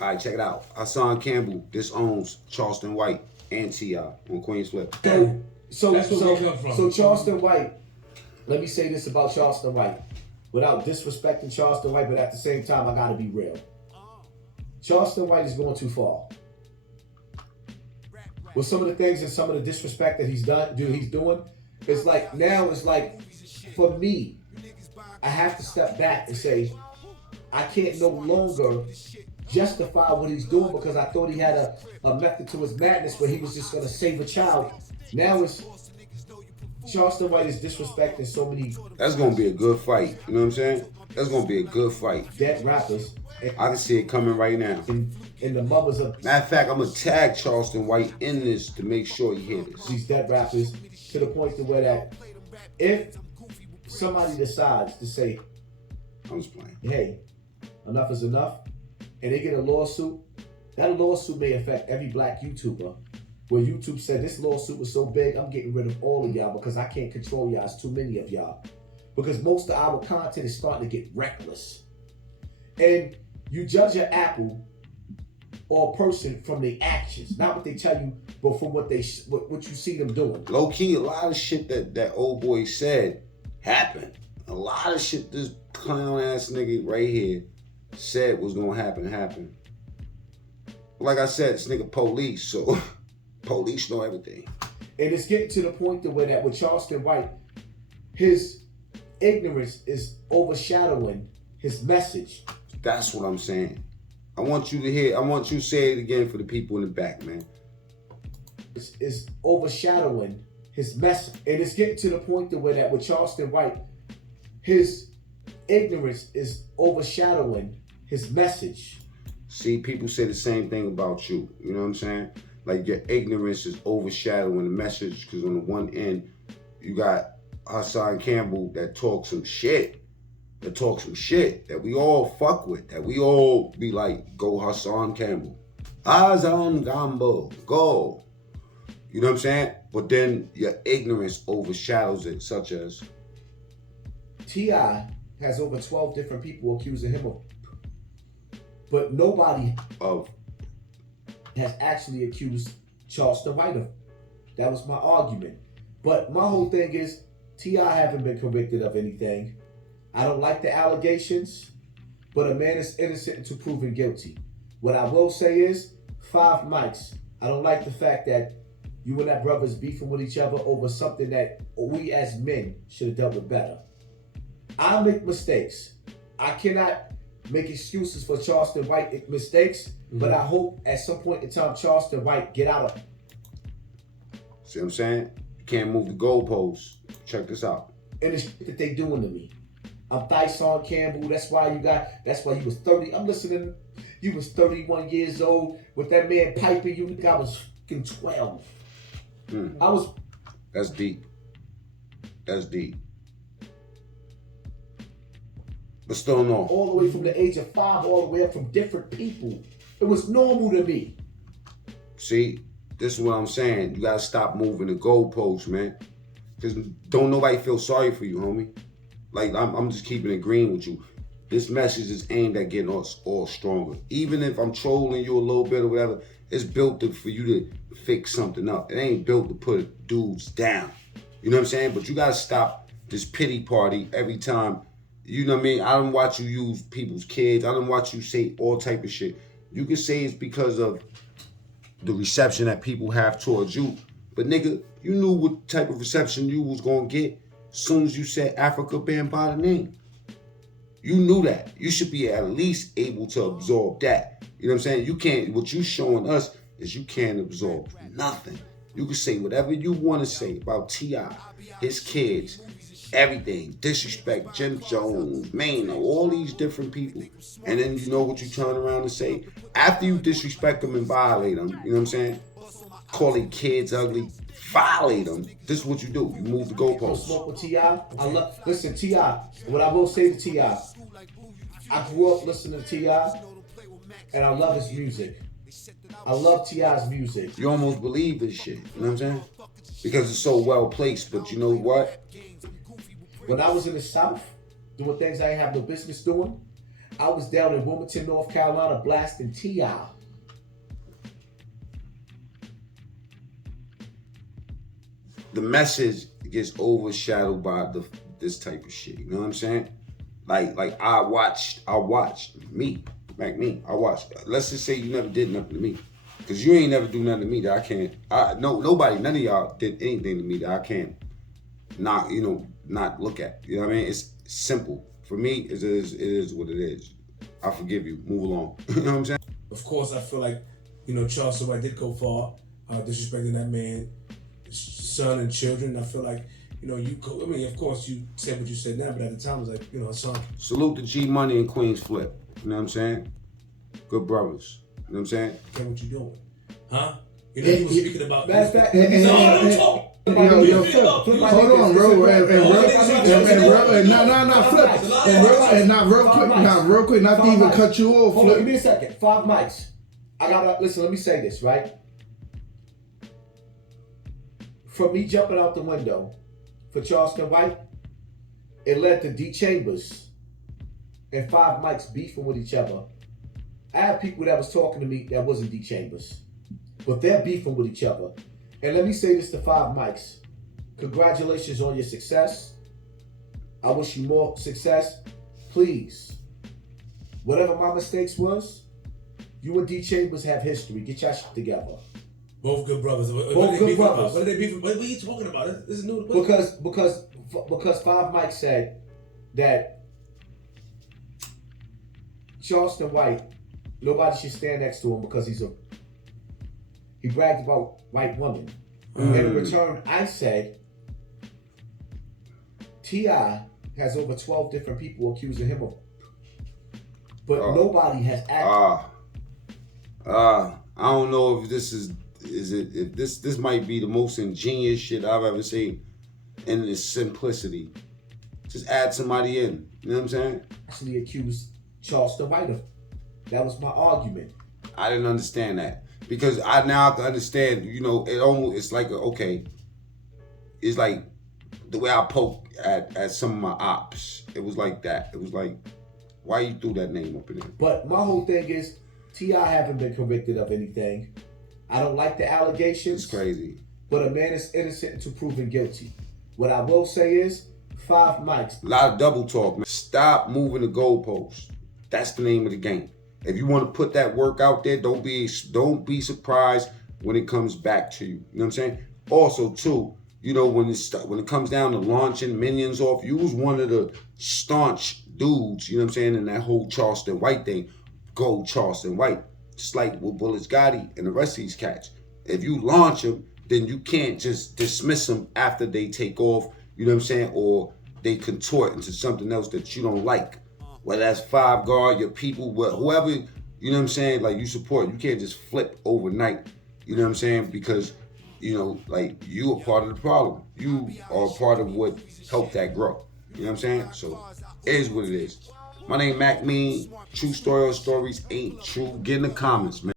All right, check it out. Hassan Campbell disowns Charleston White and T.I. on Queenzflip. So Charleston White, let me say this about Charleston White. Without disrespecting Charleston White, but at the same time, I gotta be real. Charleston White is going too far. With some of the things and some of the disrespect that he's doing, it's like for me, I have to step back and say, I can't no longer justify what he's doing because I thought he had a method to his madness where he was just gonna save a child. Now it's Charleston White is disrespecting so many. That's gonna be a good fight. You know what I'm saying? That's gonna be a good fight. Dead rappers. I can see it coming right now. And the mothers of. Matter of fact, I'm gonna tag Charleston White in this to make sure he hear this. These dead rappers to the point to where that if somebody decides to say, I'm just playing. Hey, enough is enough, and they get a lawsuit, that lawsuit may affect every black YouTuber. Where YouTube said this lawsuit was so big, I'm getting rid of all of y'all because I can't control y'all. It's too many of y'all. Because most of our content is starting to get reckless. And you judge an apple or a person from their actions, not what they tell you, but from what you see them doing. Low key, a lot of shit that old boy said happened. A lot of shit this clown ass nigga right here said was gonna happen. Like I said, this nigga police, so police know everything. And it's getting to the point that with Charleston White, his ignorance is overshadowing his message. That's what I'm saying. I want you to say it again for the people in the back, man. It's overshadowing his message. And it's getting to the point that with Charleston White, his ignorance is overshadowing his message. See, people say the same thing about you. You know what I'm saying? Like your ignorance is overshadowing the message because on the one end, you got Hassan Campbell that talks some shit that we all fuck with, that we all be like, go Hassan Campbell. Hassan Campbell, go. You know what I'm saying? But then your ignorance overshadows it, such as T.I. has over 12 different people accusing him of, but nobody has actually accused Charleston White of. That was my argument. But my whole thing is, T.I. haven't been convicted of anything. I don't like the allegations, but a man is innocent until proven guilty. What I will say is, 5 mics. I don't like the fact that you and that brother is beefing with each other over something that we as men should have dealt with better. I make mistakes. I cannot make excuses for Charleston White mistakes, but I hope at some point in time Charleston White get out of it. See what I'm saying? You can't move the goalposts. Check this out. And the shit that they doing to me. I'm Hassan Campbell. That's why you was 30. I'm listening. You was 31 years old with that man piping you. I was fucking 12. That's deep. That's deep. But still no. All the way from the age of 5 all the way up from different people. It was normal to me. See, this is what I'm saying. You gotta stop moving the goalposts, man. Because don't nobody feel sorry for you, homie. Like, I'm just keeping it green with you. This message is aimed at getting us all stronger. Even if I'm trolling you a little bit or whatever, it's built for you to fix something up. It ain't built to put dudes down. You know what I'm saying? But you gotta stop this pity party every time. You know what I mean? I don't watch you use people's kids. I don't watch you say all type of shit. You can say it's because of the reception that people have towards you. But nigga, you knew what type of reception you was gonna get as soon as you said Africa Bambaataa name. You knew that. You should be at least able to absorb that. You know what I'm saying? You can't, what you showing us is you can't absorb nothing. You can say whatever you want to say about T.I., his kids, everything, disrespect Jim Jones, Maynard, all these different people. And then you know what you turn around and say. After you disrespect them and violate them, you know what I'm saying? Calling kids ugly, violate them. This is what you do. You move the goalposts. Smoke with T.I. Listen, T.I., what I will say to T.I., I grew up listening to T.I., and I love his music. I love T.I.'s music. You almost believe this shit, you know what I'm saying? Because it's so well placed, but you know what? When I was in the South, doing things I didn't have no business doing, I was down in Wilmington, North Carolina, blasting T.I. The message gets overshadowed by this type of shit. You know what I'm saying? Like I watched me. Let's just say you never did nothing to me. Cause you ain't never do nothing to me that I can't. Nobody, none of y'all did anything to me that I can't not look at. You know what I mean? It's simple. For me, it is what it is. I forgive you. Move along. You know what I'm saying? Of course, I feel like, Charleston White did go far, disrespecting that man's son and children. I feel like, of course you said what you said now, but at the time it was like, Hassan. Salute to G Money and Queenzflip. You know what I'm saying? Good brothers. You know what I'm saying? Okay, what you doing? Huh? You were speaking about... Matter of fact, Yo, Flip, hold on, bro, real quick, not to even cut you off, Hold on, Flip. give me a second. 5 mics. Listen, let me say this, right? From me jumping out the window for Charleston White, it led to D Chambers and 5 mics beefing with each other. I had people that was talking to me that wasn't D Chambers, but they're beefing with each other. And let me say this to 5 mics. Congratulations on your success. I wish you more success. Please, whatever my mistakes was, you and D Chambers have history. Get your shit together. Both good brothers. Both good brothers. What are they beefing? What are you talking about? This is new. Because 5 Mike said that Charleston White, nobody should stand next to him because he bragged about white women. And in return, I said T.I. has over 12 different people accusing him of, but nobody has acted. I don't know if this if this might be the most ingenious shit I've ever seen in its simplicity. Just add somebody in. You know what I'm saying? Actually accused Charleston White of. That was my argument. I didn't understand that. Because I now can understand, it's like, it's like the way I poke at some of my ops. It was like that. It was like, why you threw that name up in there? But my whole thing is, T.I. haven't been convicted of anything. I don't like the allegations. It's crazy. But a man is innocent until proven guilty. What I will say is, 5 mics. A lot of double talk, man. Stop moving the goalposts. That's the name of the game. If you want to put that work out there, don't be surprised when it comes back to you. You know what I'm saying? Also, too, when it comes down to launching minions off, you was one of the staunch dudes, you know what I'm saying, in that whole Charleston White thing. Go Charleston White. Just like with Bullets Gotti and the rest of these cats. If you launch them, then you can't just dismiss them after they take off, you know what I'm saying, or they contort into something else that you don't like. Whether that's 5 Guard, your people, whoever, you know what I'm saying, like you support. You can't just flip overnight, you know what I'm saying, because, you are part of the problem. You are part of what helped that grow. You know what I'm saying? So, it is what it is. My name Mac Mean. True story or stories ain't true. Get in the comments, man.